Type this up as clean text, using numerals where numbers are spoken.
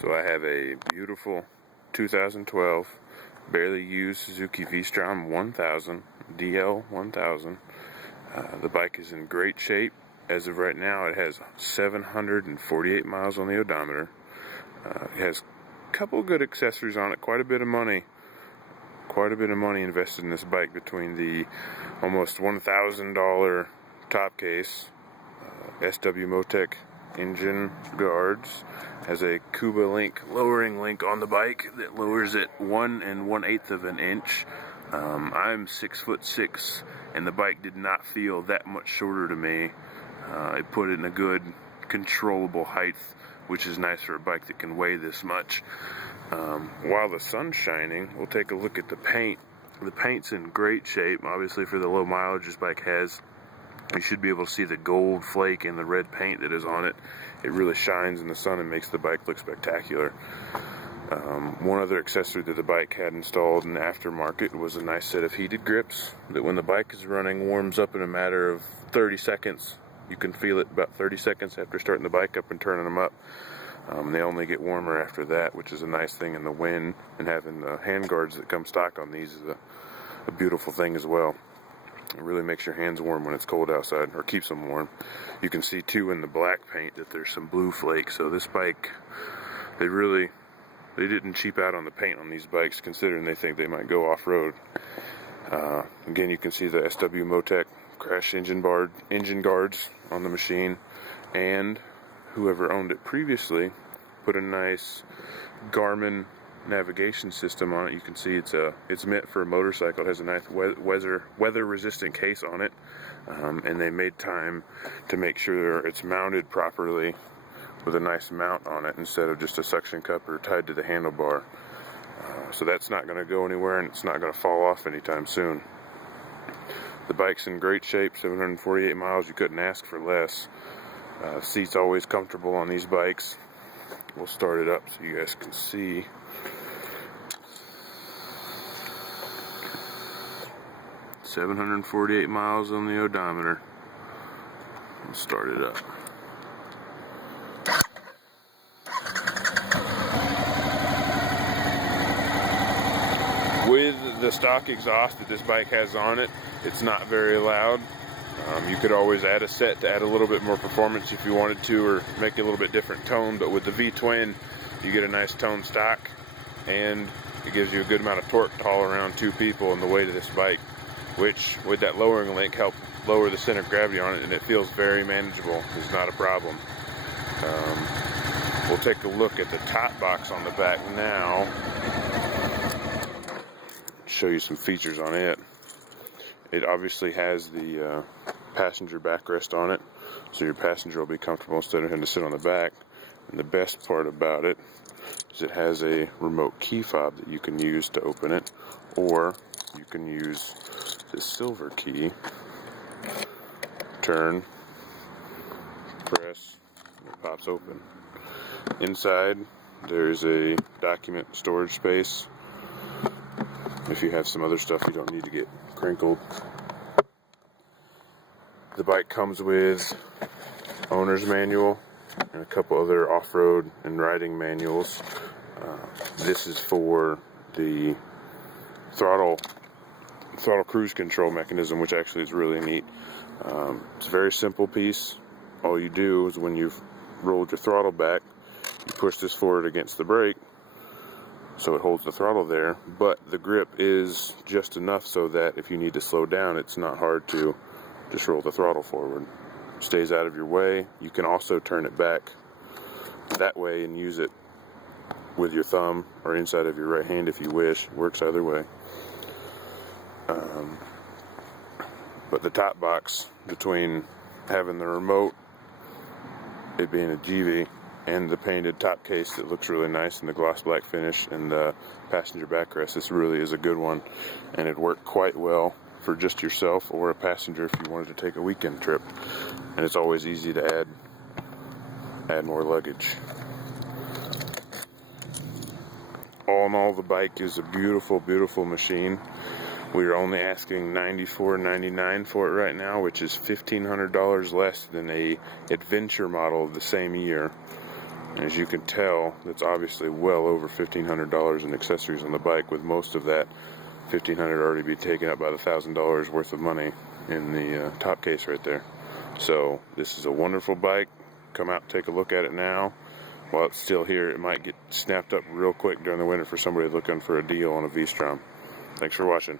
So I have a beautiful 2012 barely used Suzuki V-Strom 1000 DL 1000. The bike is in great shape. As of right now, it has 748 miles on the odometer. It has a couple good accessories on it, quite a bit of money invested in this bike between the almost $1,000 top case, SW Motec engine guards, has a Cuba link lowering link on the bike that lowers it 1 1/8 of an inch. I'm 6'6", and the bike did not feel that much shorter to me. It put it in a good controllable height, which is nice for a bike that can weigh this much. While the sun's shining, we'll take a look at the paint. The paint's in great shape. Obviously, for the low mileage this bike has, you should be able to see the gold flake and the red paint that is on it. It really shines in the sun and makes the bike look spectacular. One other accessory that the bike had installed in the aftermarket was a nice set of heated grips that, when the bike is running, warms up in a matter of 30 seconds. You can feel it about 30 seconds after starting the bike up and turning them up. They only get warmer after that, which is a nice thing in the wind, and having the hand guards that come stock on these is a beautiful thing as well. It really makes your hands warm when it's cold outside, or keeps them warm. You can see too in the black paint that there's some blue flakes, so this bike, they didn't cheap out on the paint on these bikes, considering they think they might go off-road. Again, you can see the SW Motec crash engine guards on the machine, and whoever owned it previously put a nice Garmin navigation system on it. You can see it's meant for a motorcycle. It has a nice weather resistant case on it, and they made time to make sure it's mounted properly with a nice mount on it instead of just a suction cup or tied to the handlebar. So that's not going to go anywhere, and it's not going to fall off anytime soon. The bike's in great shape, 748 miles. You couldn't ask for less. Seat's always comfortable on these bikes. We'll start it up so you guys can see. $748 miles on the odometer. We'll start it up. With the stock exhaust that this bike has on it, it's not very loud. You could always add a set to add a little bit more performance if you wanted to, or make it a little bit different tone, but with the V-twin, you get a nice tone stock, and it gives you a good amount of torque to haul around two people in the weight of this bike, which, with that lowering link, help lower the center of gravity on it, and it feels very manageable. It's not a problem. We'll take a look at the top box on the back now. Show you some features on it. It obviously has the passenger backrest on it, so your passenger will be comfortable instead of having to sit on the back. And the best part about it is it has a remote key fob that you can use to open it, or you can use this silver key, turn, press, and it pops open. Inside there's a document storage space if you have some other stuff you don't need to get crinkled. The bike comes with owner's manual and a couple other off-road and riding manuals. This is for the throttle cruise control mechanism, which actually is really neat. It's a very simple piece. All you do is, when you've rolled your throttle back, you push this forward against the brake, so it holds the throttle there, but the grip is just enough so that if you need to slow down, it's not hard to just roll the throttle forward. It stays out of your way. You can also turn it back that way and use it with your thumb or inside of your right hand if you wish. It works either way. But the top box, between having the remote, it being a GV, and the painted top case that looks really nice in the gloss black finish, and the passenger backrest, this really is a good one, and it worked quite well for just yourself or a passenger if you wanted to take a weekend trip. And it's always easy to add more luggage. All in all, the bike is a beautiful, beautiful machine. We are only asking $94.99 for it right now, which is $1,500 less than a adventure model of the same year. As you can tell, that's obviously well over $1,500 in accessories on the bike, with most of that $1,500 already be taken up by the $1,000 worth of money in the top case right there. So this is a wonderful bike. Come out and take a look at it now. While it's still here, it might get snapped up real quick during the winter for somebody looking for a deal on a V-Strom. Thanks for watching.